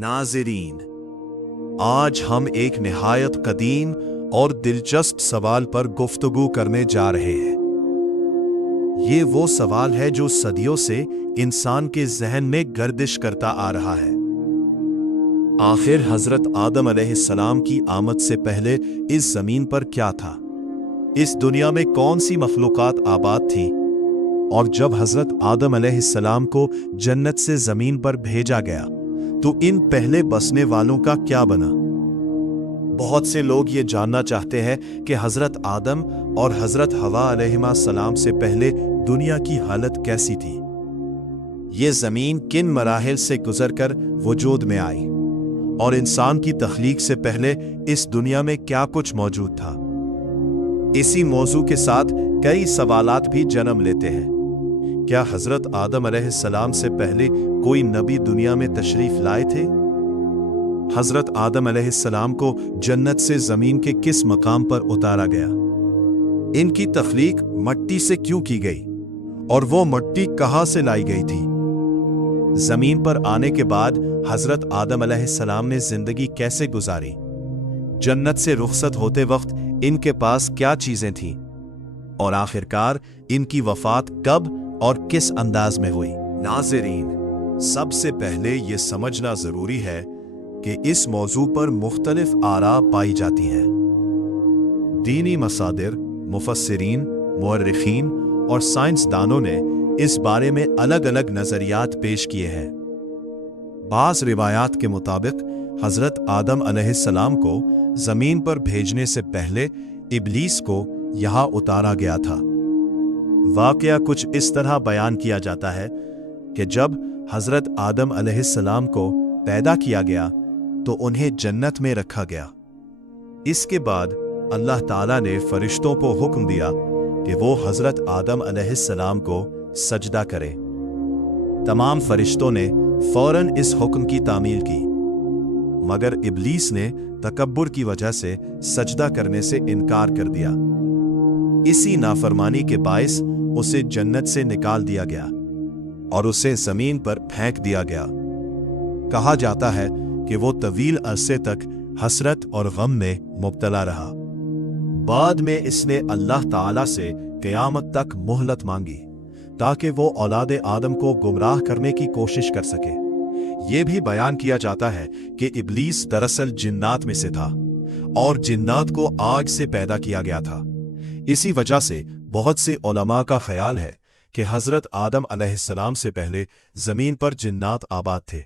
नाज़रीन, आज हम एक निहायत कदीम और दिलचस्प सवाल पर गुफ्तगू करने जा रहे हैं। ये वो सवाल है जो सदियों से इंसान के जहन में गर्दिश करता आ रहा है। आखिर हजरत आदम अलैहिस्सलाम की आमद से पहले इस जमीन पर क्या था? इस दुनिया में कौन सी मखलूकात आबाद थी? और जब हजरत आदम अलैहिस्सलाम को जन्नत से जमीन पर भेजा गया तो इन पहले बसने वालों का क्या बना? बहुत से लोग ये जानना चाहते हैं कि हजरत आदम और हजरत हवा अलैहिस्सलाम से पहले दुनिया की हालत कैसी थी। ये जमीन किन मराहिल से गुजरकर वजूद में आई और इंसान की तख्लीक से पहले इस दुनिया में क्या कुछ मौजूद था। इसी मौजू के साथ कई सवालात भी जन्म लेते हैं। क्या हजरत आदम अलैहिस्सलाम से पहले कोई नबी दुनिया में तशरीफ लाए थे? हजरत आदम अलैहिस्सलाम को जन्नत से जमीन के किस मकाम पर उतारा गया? इनकी तख्लीक मट्टी से क्यों की गई और वो मट्टी कहां से लाई गई थी? जमीन पर आने के बाद हजरत आदम अलैहिस्सलाम ने जिंदगी कैसे गुजारी? जन्नत से रुखसत होते वक्त इनके पास क्या चीजें थीं? और आखिरकार इनकी वफात कब और किस अंदाज में हुई? नाज़रीन, सबसे पहले ये समझना जरूरी है कि इस मौजू पर मुख्तलिफ आरा पाई जाती हैं। दीनी मसादिर, मुफस्सिरीन, मुअर्रिखीन और साइंसदानों ने इस बारे में अलग अलग नजरियात पेश किए हैं। बाज़ रिवायात के मुताबिक हजरत आदम अलैहिस्सलाम को जमीन पर भेजने से पहले इब्लीस को यहां उतारा गया था। वाकया कुछ इस तरह बयान किया जाता है कि जब हजरत आदम अलैहिस्सलाम को पैदा किया गया तो उन्हें जन्नत में रखा गया। इसके बाद अल्लाह ताला ने फरिश्तों को हुक्म दिया कि वो हजरत आदम अलैहिस्सलाम को सजदा करें। तमाम फरिश्तों ने फौरन इस हुक्म की तामील की, मगर इब्लीस ने तकब्बुर की वजह से सजदा करने से इनकार कर दिया। इसी नाफरमानी के बाइस उसे जन्नत से निकाल दिया गया और उसे जमीन पर फेंक दिया गया। कहा जाता है कि वो तवील अरसे तक हसरत और गम में मुब्तला रहा। बाद में इसने अल्लाह ताला से क़यामत तक मोहलत मांगी ताकि वो औलाद आदम को गुमराह करने की कोशिश कर सके। ये भी बयान किया जाता है कि इब्लीस दरअसल जिन्नात में से था और जिन्नात को आग से पैदा किया गया था। इसी वजह से बहुत से उलमा का ख्याल है कि हजरत आदम अलैहिस्सलाम से पहले जमीन पर जिन्नात आबाद थे।